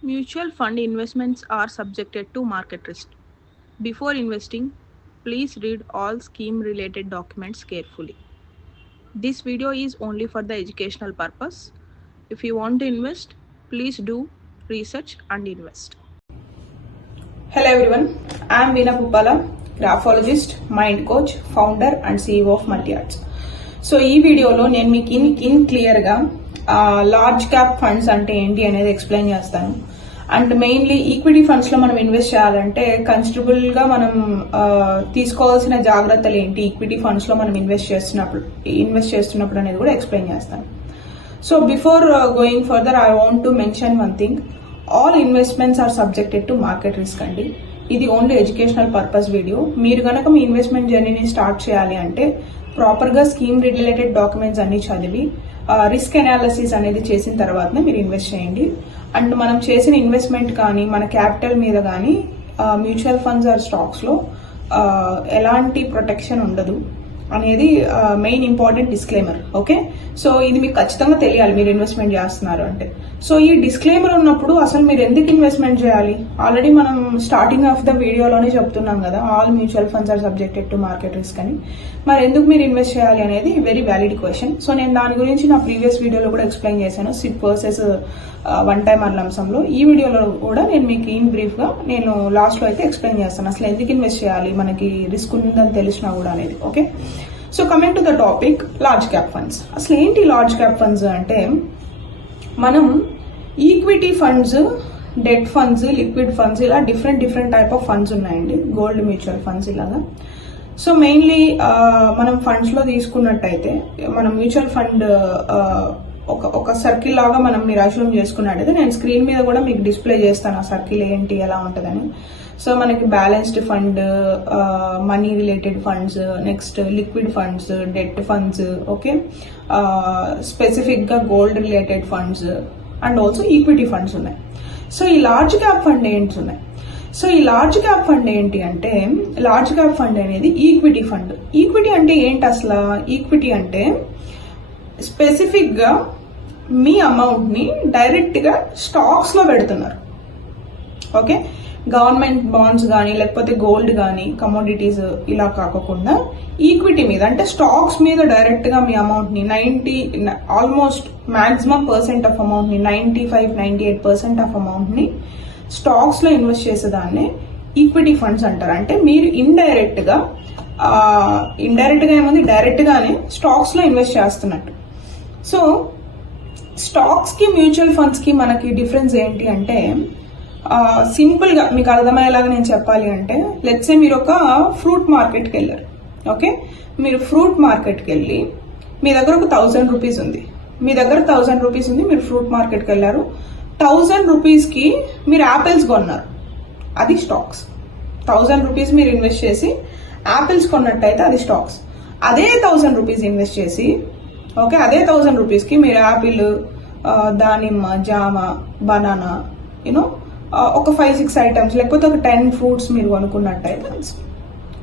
Mutual fund investments are subjected to market risk. Before investing, please read all scheme related documents carefully. This video is only for the educational purpose. If you want to invest, please do research and invest. Hello everyone, I am Veena Pupala, graphologist, mind coach, founder and CEO of Multi-Arts. So ఈ వీడియోలో నేను మీకు in క్లియర్గా large cap funds అంటే ఏంటి అనేది explain చేస్తాను. And mainly equity funds లో మనం ఇన్వెస్ట్ చేయాలంటే కన్సిడరబుల్ గా మనం తీసుకోవాల్సిన జాగ్రత్తలు ఏంటి, ఈక్విటీ ఫండ్స్ లో మనం ఇన్వెస్ట్ చేస్తున్నప్పుడు అనేది కూడా ఎక్స్ప్లెయిన్ చేస్తాను. So before going further I want to mention one thing. All investments are subjected to market risk అండి. ఇది ఓన్లీ ఎడ్యుకేషనల్ పర్పస్ వీడియో. మీరు కనుక మీ ఇన్వెస్ట్మెంట్ జర్నీని స్టార్ట్ చేయాలి అంటే ప్రాపర్ గా స్కీమ్ రిలేటెడ్ డాక్యుమెంట్స్ అన్ని చదివి రిస్క్ అనాలిసిస్ అనేది చేసిన తర్వాతనే మీరు ఇన్వెస్ట్ చేయండి. అండ్ మనం చేసిన ఇన్వెస్ట్మెంట్ కానీ మన క్యాపిటల్ మీద కానీ మ్యూచువల్ ఫండ్స్ ఆర్ స్టాక్స్ లో ఎలాంటి ప్రొటెక్షన్ ఉండదు అనేది main important disclaimer. Okay, so ఇది మీకు ఖచ్చితంగా తెలియాలి మీరు ఇన్వెస్ట్మెంట్ చేస్తున్నారు అంటే. సో ఈ డిస్క్లైమర్ ఉన్నప్పుడు అసలు మీరు ఎందుకు ఇన్వెస్ట్మెంట్ చేయాలి? ఆల్రెడీ మనం స్టార్టింగ్ ఆఫ్ ద వీడియోలోనే చెప్తున్నాం కదా, all mutual funds are subjected to market risk అని. మరి ఎందుకు మీరు ఇన్వెస్ట్ చేయాలి అనేది వెరీ వ్యాలిడ్ క్వశ్చన్. సో నేను దాని గురించి నా ప్రీవియస్ వీడియోలో కూడా ఎక్స్ప్లెయిన్ చేశాను, సిప్ వర్సెస్ వన్ టైమ్ అర్లంసంలో. ఈ వీడియోలో కూడా నేను మీకు ఇన్ బ్రీఫ్ గా నేను లాస్ట్ లో అయితే ఎక్స్ప్లెయిన్ చేస్తాను అసలు ఎందుకు ఇన్వెస్ట్ చేయాలి, మనకి రిస్క్ ఉందని తెలిసినా కూడా అనేది. Okay, so coming to the topic, large cap funds. అసలు ఏంటి లార్జ్ క్యాప్ ఫండ్స్ అంటే, మనం equity funds, debt funds, liquid funds, ఇలా డిఫరెంట్ టైప్ ఆఫ్ ఫండ్స్ ఉన్నాయండి. గోల్డ్ మ్యూచువల్ ఫండ్స్ ఇలాగా. సో మెయిన్లీ మనం ఫండ్స్ లో తీసుకున్నట్టయితే మనం మ్యూచువల్ ఫండ్ ఒక సర్కిల్ లాగా మీరు అజ్యూమ్ చేసుకున్నట్టయితే నేను స్క్రీన్ మీద కూడా మీకు డిస్ప్లే చేస్తాను ఆ సర్కిల్ ఏంటి ఎలా ఉంటుందని. సో మనకి balanced fund, money related funds, next liquid funds, debt funds, okay, specific గా gold related funds and also equity funds ఉన్నాయి. సో ఈ లార్జ్ క్యాప్ ఫండ్ ఏంటి ఉన్నాయి? సో ఈ లార్జ్ క్యాప్ ఫండ్ ఏంటి అంటే, లార్జ్ క్యాప్ ఫండ్ అనేది ఈక్విటీ ఫండ్. ఈక్విటీ అంటే ఏంటి అసలు? ఈక్విటీ అంటే స్పెసిఫిక్ గా మీ అమౌంట్ ని డైరెక్ట్ గా స్టాక్స్ లో పెడుతున్నారు. ఓకే, గవర్నమెంట్ బాండ్స్ కానీ లేకపోతే గోల్డ్ కానీ కమోడిటీస్ ఇలా కాకుండా ఈక్విటీ మీద అంటే స్టాక్స్ మీద డైరెక్ట్ గా మీ అమౌంట్ ని almost maximum percent of amount ని 95-98% ఆఫ్ అమౌంట్ ని స్టాక్స్ లో ఇన్వెస్ట్ చేసేదాన్ని ఈక్విటీ ఫండ్స్ అంటారు. అంటే మీరు ఇండైరెక్ట్ గా ఏముంది, డైరెక్ట్ గానే స్టాక్స్ లో ఇన్వెస్ట్ చేస్తున్నట్టు. సో స్టాక్స్ కి మ్యూచువల్ ఫండ్స్ కి మనకి డిఫరెన్స్ ఏంటి అంటే, సింపుల్ గా మీకు అర్థమయ్యేలాగా నేను చెప్పాలి అంటే, లెట్స్ సే మీరు ఒక ఫ్రూట్ మార్కెట్కి వెళ్ళారు. ఓకే, మీరు ఫ్రూట్ మార్కెట్కి వెళ్ళి మీ దగ్గర ఒక 1000 రూపీస్ ఉంది, మీరు ఫ్రూట్ మార్కెట్కి వెళ్ళారు. 1000 రూపీస్ కి మీరు యాపిల్స్ కొన్నారు, అది స్టాక్స్. 1000 రూపీస్ మీరు ఇన్వెస్ట్ చేసి యాపిల్స్ కొన్నట్టయితే అది స్టాక్స్. అదే 1000 రూపీస్ ఇన్వెస్ట్ చేసి, ఓకే, అదే 1000 రూపీస్ కి మీరు యాపిల్, దానిమ్మ, జామ, బనానా, యూనో ఒక 5-6 ఐటమ్స్ లేకపోతే ఒక 10 ఫ్రూట్స్ మీరు కొనుక్కున్నట్టయితే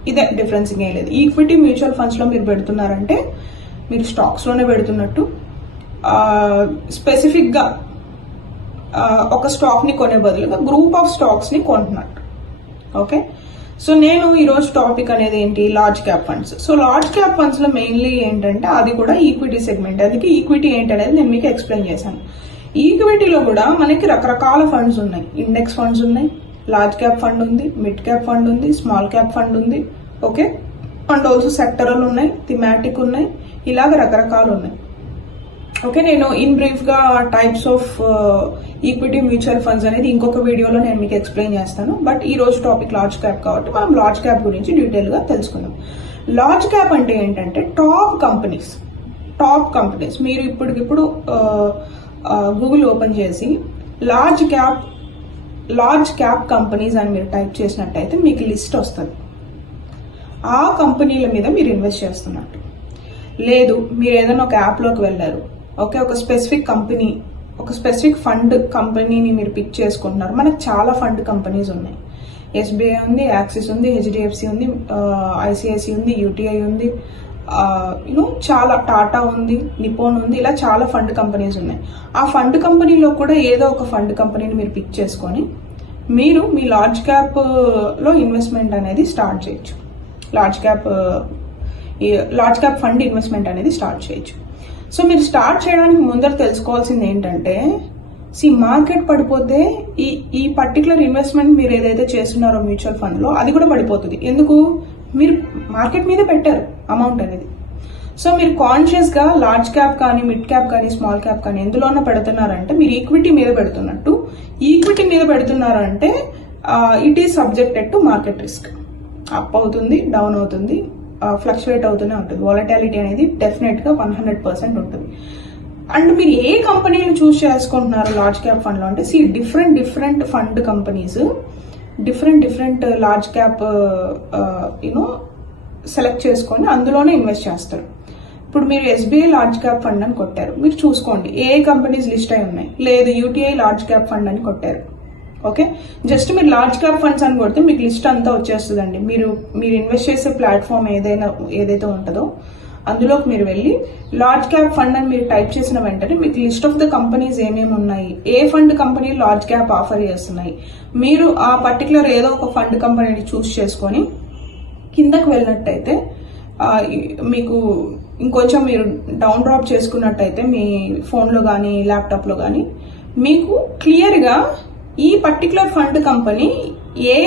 ఇదే డిఫరెన్స్. ఏం లేదు. ఈక్విటీ మ్యూచువల్ ఫండ్స్ లో మీరు పెడుతున్నారంటే మీరు స్టాక్స్ లోనే పెడుతున్నట్టు. స్పెసిఫిక్ గా ఒక స్టాక్ ని కొనే బదులుగా గ్రూప్ ఆఫ్ స్టాక్స్ ని కొంటున్నట్టు. ఓకే, సో నేను ఈరోజు టాపిక్ అనేది ఏంటి, large cap funds. So large cap funds లో మెయిన్లీ ఏంటంటే అది కూడా ఈక్విటీ సెగ్మెంట్. అందుకే ఈక్విటీ ఏంటి అనేది నేను మీకు ఎక్స్ప్లెయిన్ చేశాను. ఈక్విటీలో కూడా మనకి రకరకాల ఫండ్స్ ఉన్నాయి. ఇండెక్స్ ఫండ్స్ ఉన్నాయి, లార్జ్ క్యాప్ ఫండ్ ఉంది, మిడ్ క్యాప్ ఫండ్ ఉంది, స్మాల్ క్యాప్ ఫండ్ ఉంది. ఓకే, అండ్ ఆల్సో సెక్టరల్ ఉన్నాయి, థిమాటిక్ ఉన్నాయి, ఇలాగ రకరకాలు ఉన్నాయి. ఓకే, నేను ఇన్ బ్రీఫ్ గా types of equity mutual funds అనేది ఇంకొక వీడియోలో నేను మీకు ఎక్స్ప్లెయిన్ చేస్తాను. బట్ ఈ రోజు టాపిక్ లార్జ్ క్యాప్ కాబట్టి మనం లార్జ్ క్యాప్ గురించి డీటెయిల్ గా తెలుసుకుందాం. లార్జ్ క్యాప్ అంటే ఏంటంటే టాప్ కంపెనీస్ మీరు ఇప్పటికిప్పుడు గూగుల్ ఓపెన్ చేసి లార్జ్ క్యాప్ కంపెనీస్ అని మీరు టైప్ చేసినట్టయితే మీకు లిస్ట్ వస్తుంది. ఆ కంపెనీల మీద మీరు ఇన్వెస్ట్ చేస్తున్నట్టు. లేదు, మీరు ఏదైనా ఒక యాప్ లోకి వెళ్ళారు, ఓకే, ఒక స్పెసిఫిక్ కంపెనీ, ఒక స్పెసిఫిక్ ఫండ్ కంపెనీని మీరు పిక్ చేసుకుంటున్నారు. మనకు చాలా ఫండ్ కంపెనీస్ ఉన్నాయి. ఎస్బీఐ ఉంది, యాక్సిస్ ఉంది, హెచ్డిఎఫ్సి ఉంది, ఐసిఐసి ఉంది, యూటీఐ ఉంది, చాలా టాటా ఉంది, నిపోన్ ఉంది, ఇలా చాలా ఫండ్ కంపెనీస్ ఉన్నాయి. ఆ ఫండ్ కంపెనీలో కూడా ఏదో ఒక ఫండ్ కంపెనీని మీరు పిక్ చేసుకొని మీరు మీ లార్జ్ క్యాప్ లో ఇన్వెస్ట్మెంట్ అనేది స్టార్ట్ చేయొచ్చు. లార్జ్ క్యాప్ ఫండ్ ఇన్వెస్ట్మెంట్ అనేది స్టార్ట్ చేయొచ్చు. సో మీరు స్టార్ట్ చేయడానికి ముందర తెలుసుకోవాల్సింది ఏంటంటే, మార్కెట్ పడిపోతే ఈ పర్టికులర్ ఇన్వెస్ట్మెంట్ మీరు ఏదైతే చేస్తున్నారో మ్యూచువల్ ఫండ్ లో అది కూడా పడిపోతుంది. ఎందుకు? మీరు మార్కెట్ మీద పెట్టారు అమౌంట్ అనేది. సో మీరు కాన్షియస్ గా లార్జ్ క్యాప్ కానీ, మిడ్ క్యాప్ కానీ, స్మాల్ క్యాప్ కానీ ఎందులోనే పెడుతున్నారంటే మీరు ఈక్విటీ మీద పెడుతున్నట్టు. ఈక్విటీ మీద పెడుతున్నారంటే it is subjected to market risk. Up అవుతుంది, డౌన్ అవుతుంది, ఫ్లక్చువేట్ అవుతూనే ఉంటుంది. వాలటాలిటీ అనేది డెఫినెట్ గా 100% ఉంటుంది. అండ్ మీరు ఏ కంపెనీని చూస్ చేసుకుంటున్నారు లార్జ్ క్యాప్ ఫండ్ లో అంటే different fund companies different large cap select చేసుకొని అందులోనే ఇన్వెస్ట్ చేస్తారు. ఇప్పుడు మీరు SBI లార్జ్ క్యాప్ ఫండ్ అని కొట్టారు, మీరు చూసుకోండి ఏ కంపెనీస్ లిస్ట్ అయి ఉన్నాయి. లేదు UTI లార్జ్ క్యాప్ ఫండ్ అని కొట్టారు, ఓకే. జస్ట్ మీరు లార్జ్ క్యాప్ ఫండ్స్ అని కొడితే మీకు లిస్ట్ అంతా వచ్చేస్తుందండి. మీరు ఇన్వెస్ట్ చేసే ప్లాట్ఫామ్ ఏదైతే ఉంటుందో అందులోకి మీరు వెళ్ళి లార్జ్ క్యాప్ ఫండ్ అని మీరు టైప్ చేసిన వెంటనే మీకు లిస్ట్ ఆఫ్ ద కంపెనీస్ ఏమేమి ఉన్నాయి, ఏ fund company large cap offer చేస్తున్నాయి, మీరు ఆ పర్టికులర్ ఏదో ఒక ఫండ్ కంపెనీని చూస్ చేసుకొని కిందకు వెళ్ళినట్టయితే మీకు ఇంకొంచెం మీరు డౌన్ డ్రాప్ చేసుకున్నట్టయితే మీ ఫోన్లో కానీ ల్యాప్టాప్లో కానీ మీకు క్లియర్గా ఈ పర్టికులర్ ఫండ్ కంపెనీ ఏ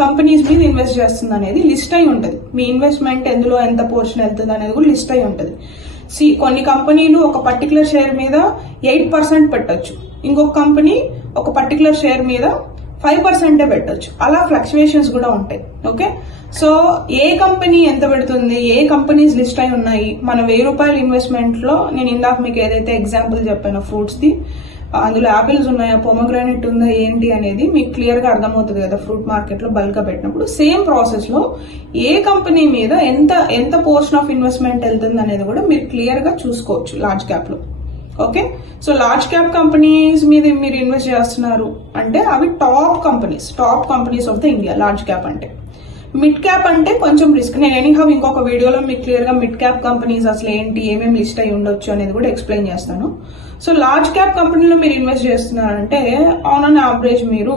కంపెనీస్ మీద ఇన్వెస్ట్ చేస్తుంది అనేది లిస్ట్ అయి ఉంటుంది. మీ ఇన్వెస్ట్మెంట్ ఎందులో ఎంత పోర్షన్ వెళ్తుంది అనేది కూడా లిస్ట్ అయి ఉంటుంది. కొన్ని కంపెనీలు ఒక పర్టికులర్ షేర్ మీద 8% పెట్టొచ్చు, ఇంకొక కంపెనీ ఒక పర్టికులర్ షేర్ మీద 5% పెట్టొచ్చు. అలా ఫ్లక్చువేషన్స్ కూడా ఉంటాయి, ఓకే. సో ఏ కంపెనీ ఎంత పెడుతుంది, ఏ కంపెనీస్ లిస్ట్ అయి ఉన్నాయి, మన ₹1000 ఇన్వెస్ట్మెంట్ లో నేను ఇందాక మీకు ఏదైతే ఎగ్జాంపుల్ చెప్పానో ఫ్రూట్స్ ది, అందులో యాపిల్స్ ఉన్నాయా, పొమోగ్రానైట్ ఉందా ఏంటి అనేది మీకు క్లియర్ గా అర్థమవుతుంది కదా ఫ్రూట్ మార్కెట్ లో బల్క్ గా పెట్టినప్పుడు. సేమ్ ప్రాసెస్ లో ఏ కంపెనీ మీద ఎంత పోర్షన్ ఆఫ్ ఇన్వెస్ట్మెంట్ వెళ్తుంది అనేది కూడా మీరు క్లియర్ గా చూసుకోవచ్చు లార్జ్ క్యాప్ లో, okay. So large cap companies మీద మీరు ఇన్వెస్ట్ చేస్తున్నారు అంటే అవి top companies of the India large cap అంటే. మిడ్ క్యాప్ అంటే కొంచెం రిస్క్. నేను ఎనీహౌ ఇంకొక వీడియోలో మీకు క్లియర్ గా మిడ్ క్యాప్ కంపెనీస్ అసలు ఏంటి, ఏమేమి లిస్ట్ అయి ఉండొచ్చు అనేది కూడా ఎక్స్ప్లెయిన్ చేస్తాను. సో లార్జ్ క్యాప్ కంపెనీలో మీరు ఇన్వెస్ట్ చేస్తున్నారంటే ఆన్ అన్ యావరేజ్ మీరు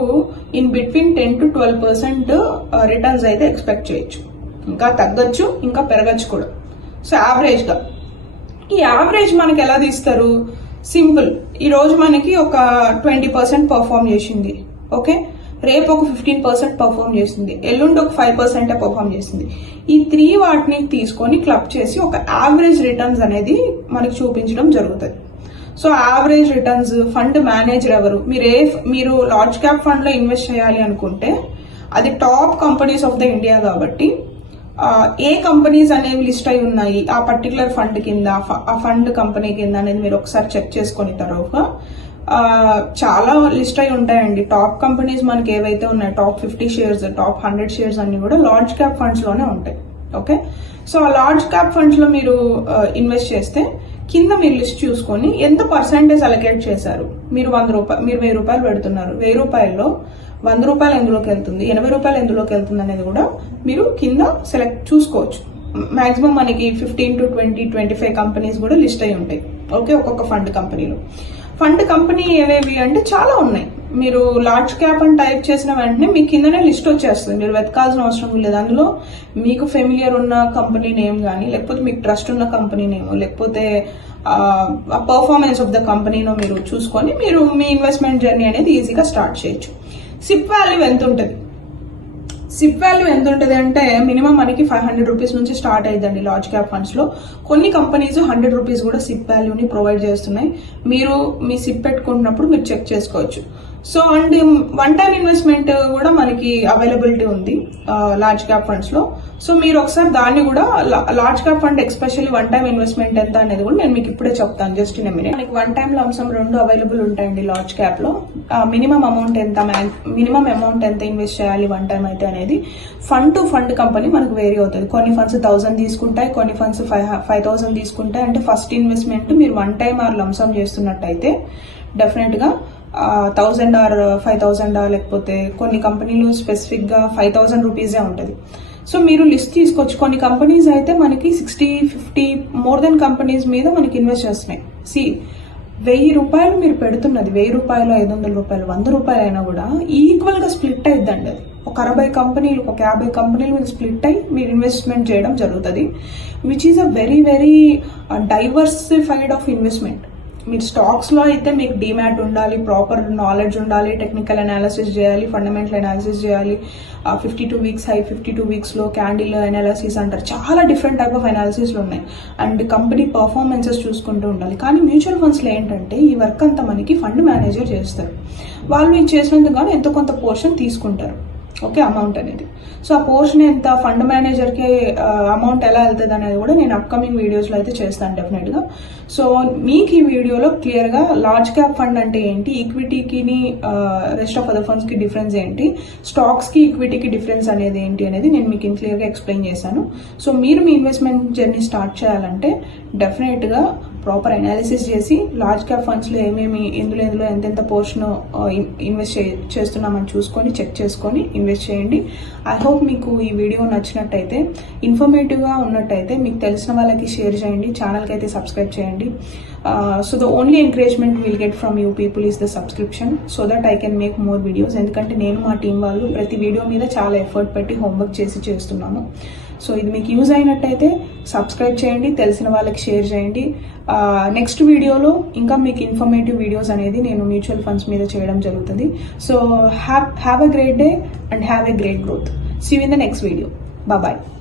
ఇన్ బిట్వీన్ 10 to 12% రిటర్న్స్ అయితే ఎక్స్పెక్ట్ చేయొచ్చు. ఇంకా తగ్గొచ్చు, ఇంకా పెరగచ్చు కూడా. సో యావరేజ్ గా ఈ యావరేజ్ మనకి ఎలా తీస్తారు? సింపుల్. ఈ రోజు మనకి ఒక 20% పర్ఫామ్ చేసింది, ఓకే. రేపు ఒక 15% పర్ఫామ్ చేసింది, ఎల్లుండి ఒక 5% పర్ఫామ్ చేసింది. ఈ 3 వాటిని తీసుకొని క్లబ్ చేసి ఒక యావరేజ్ రిటర్న్స్ అనేది మనకి చూపించడం జరుగుతుంది. So average returns fund manager ఎవరు, మీరు లార్జ్ క్యాప్ ఫండ్ లో ఇన్వెస్ట్ చేయాలి అనుకుంటే అది top companies of the India కాబట్టి ఏ కంపెనీస్ అనేవి లిస్ట్ అయి ఉన్నాయి ఆ పర్టికులర్ ఫండ్ కింద, ఆ ఫండ్ కంపెనీ కింద అనేది మీరు ఒకసారి చెక్ చేసుకుని తర్వాత చాలా లిస్ట్ అయి ఉంటాయండి. టాప్ కంపెనీస్ మనకి ఏవైతే ఉన్నాయి, టాప్ 50 షేర్స్, టాప్ 100 షేర్స్ అన్ని కూడా లార్జ్ క్యాప్ ఫండ్స్ లోనే ఉంటాయి, ఓకే. సో ఆ లార్జ్ క్యాప్ ఫండ్స్ లో మీరు ఇన్వెస్ట్ చేస్తే కింద మీరు లిస్ట్ చూసుకొని ఎంత పర్సెంటేజ్ అలొకేట్ చేశారు. మీరు ₹1000 పెడుతున్నారు, ₹1000లో ₹100 ఎందులోకి వెళ్తుంది, ₹80 ఎందులోకి వెళ్తుంది అనేది కూడా మీరు కింద సెలెక్ట్ చూసుకోవచ్చు. మాక్సిమం మనకి 15 to 20, 25 కంపెనీస్ కూడా లిస్ట్ అయి ఉంటాయి, ఓకే. ఒక్కొక్క ఫండ్ కంపెనీలో ఫండ్ కంపెనీ ఏవేవి అంటే చాలా ఉన్నాయి. మీరు లార్జ్ క్యాప్ అని టైప్ చేసిన వెంటనే మీకు కిందనే లిస్ట్ వచ్చేస్తుంది, మీరు వెతకాల్సిన అవసరం లేదు. అందులో మీకు ఫెమిలియర్ ఉన్న కంపెనీ నేమ్ కానీ, లేకపోతే మీకు ట్రస్ట్ ఉన్న కంపెనీ నేమ్, లేకపోతే పర్ఫార్మెన్స్ ఆఫ్ ద కంపెనీనో మీరు చూసుకొని మీరు మీ ఇన్వెస్ట్మెంట్ జర్నీ అనేది ఈజీగా స్టార్ట్ చేయొచ్చు. సిప్ వాల్యూ ఎంత ఉంటుంది? సిప్ వాల్యూ ఎంత ఉంటుంది అంటే మినిమం మనకి ₹500 నుంచి స్టార్ట్ అయ్యిందండి లార్జ్ క్యాప్ ఫండ్స్ లో. కొన్ని కంపెనీస్ ₹100 కూడా సిప్ వాల్యూని ప్రొవైడ్ చేస్తున్నాయి. మీరు మీ సిప్ పెట్టుకున్నప్పుడు మీరు చెక్ చేసుకోవచ్చు. So and one time investment కూడా మనకి అవైలబిలిటీ ఉంది లార్జ్ క్యాప్ ఫండ్స్ లో. సో మీరు ఒకసారి దాన్ని కూడా large cap fund especially one time investment ఎంత అనేది కూడా నేను మీకు ఇప్పుడే చెప్తాను, జస్ట్ ఇన్ మినిట్. మనకి వన్ టైం లంసమ్ 2 అవైలబుల్ ఉంటాయండి లార్జ్ క్యాప్ లో. మినిమం అమౌంట్ ఎంత ఇన్వెస్ట్ చేయాలి వన్ టైం అయితే అనేది ఫండ్ టు ఫండ్ కంపెనీ మనకు వేరీ అవుతుంది. కొన్ని ఫండ్స్ 1000 తీసుకుంటాయి, కొన్ని ఫండ్స్ 5000 తీసుకుంటాయి. అంటే ఫస్ట్ ఇన్వెస్ట్మెంట్ మీరు వన్ టైం ఆర్ లంసమ్ చేస్తున్నట్టయితే డెఫినెట్ గా 1000 or 5000 లేకపోతే కొన్ని కంపెనీలు స్పెసిఫిక్ గా ₹5000 ఉంటుంది. సో మీరు లిస్ట్ తీసుకోవచ్చు. కొన్ని కంపెనీస్ అయితే మనకి 60-50 మోర్ దెన్ కంపెనీస్ మీద మనకి ఇన్వెస్ట్ చేస్తున్నాయి. ₹1000 మీరు పెడుతున్నది, ₹1000, ₹500, ₹100 అయినా కూడా ఈక్వల్ గా స్ప్లిట్ అయిద్దండి. అది ఒక 60 కంపెనీలు, ఒక 50 కంపెనీలు మీద స్ప్లిట్ అయ్యి మీరు ఇన్వెస్ట్మెంట్ చేయడం జరుగుతుంది, which is a very very diversified of investment. మీరు స్టాక్స్ లో అయితే మీకు డిమాట్ ఉండాలి, ప్రాపర్ నాలెడ్జ్ ఉండాలి, టెక్నికల్ అనాలిసిస్ చేయాలి, ఫండమెంటల్ అనాలిసిస్ చేయాలి, 52 వీక్స్ హై, 52 వీక్స్ లో క్యాండిల్ అనాలిసిస్ అంటారు. చాలా డిఫరెంట్ టైప్ ఆఫ్ అనాలిసిస్లు ఉన్నాయి. అండ్ కంపెనీ పర్ఫార్మెన్సెస్ చూసుకుంటూ ఉండాలి. కానీ మ్యూచువల్ ఫండ్స్ లో ఏంటంటే ఈ వర్క్ అంతా మనకి ఫండ్ మేనేజర్ చేస్తారు. వాళ్ళు ఇది చేసినందుకు కానీ ఎంతో కొంత పోర్షన్ తీసుకుంటారు, ఓకే, అమౌంట్ అనేది. సో ఆ పోర్షన్ ఎంత, ఫండ్ మేనేజర్కి అమౌంట్ ఎలా వెళ్తుంది అనేది కూడా నేను అప్కమింగ్ వీడియోస్లో అయితే చేస్తాను డెఫినెట్గా. సో మీకు ఈ వీడియోలో క్లియర్గా లార్జ్ క్యాప్ ఫండ్ అంటే ఏంటి, ఈక్విటీకి రెస్ట్ ఆఫ్ అదర్ ఫండ్స్కి డిఫరెన్స్ ఏంటి, స్టాక్స్కి ఈక్విటీకి డిఫరెన్స్ అనేది ఏంటి అనేది నేను మీకు క్లియర్గా ఎక్స్ప్లెయిన్ చేశాను. సో మీరు మీ ఇన్వెస్ట్మెంట్ జర్నీ స్టార్ట్ చేయాలంటే డెఫినెట్గా ప్రాపర్ అనాలిసిస్ చేసి లార్జ్ క్యాప్ ఫండ్స్లో ఏమేమి ఎందులో ఎంతెంత పోర్షన్ ఇన్వెస్ట్ చేస్తున్నామని చూసుకొని చెక్ చేసుకొని ఇన్వెస్ట్ చేయండి. ఐ హోప్ మీకు ఈ వీడియో నచ్చినట్టయితే, ఇన్ఫర్మేటివ్గా ఉన్నట్టయితే మీకు తెలిసిన వాళ్ళకి షేర్ చేయండి, ఛానల్కి అయితే సబ్స్క్రైబ్ చేయండి. So the only encouragement will get from you people is the subscription, so that I can make more videos. ఎందుకంటే నేను మా టీం వాళ్ళు ప్రతి వీడియో మీద చాలా ఎఫర్ట్ పెట్టి హోంవర్క్ చేసి చేస్తున్నాము. సో ఇది మీకు యూజ్ అయినట్టయితే సబ్స్క్రైబ్ చేయండి, తెలిసిన వాళ్ళకి షేర్ చేయండి. నెక్స్ట్ వీడియోలో ఇంకా మీకు ఇన్ఫర్మేటివ్ వీడియోస్ అనేది నేను మ్యూచువల్ ఫండ్స్ మీద చేయడం జరుగుతుంది. So have a great day and have a great growth. See you in the next video. Bye bye.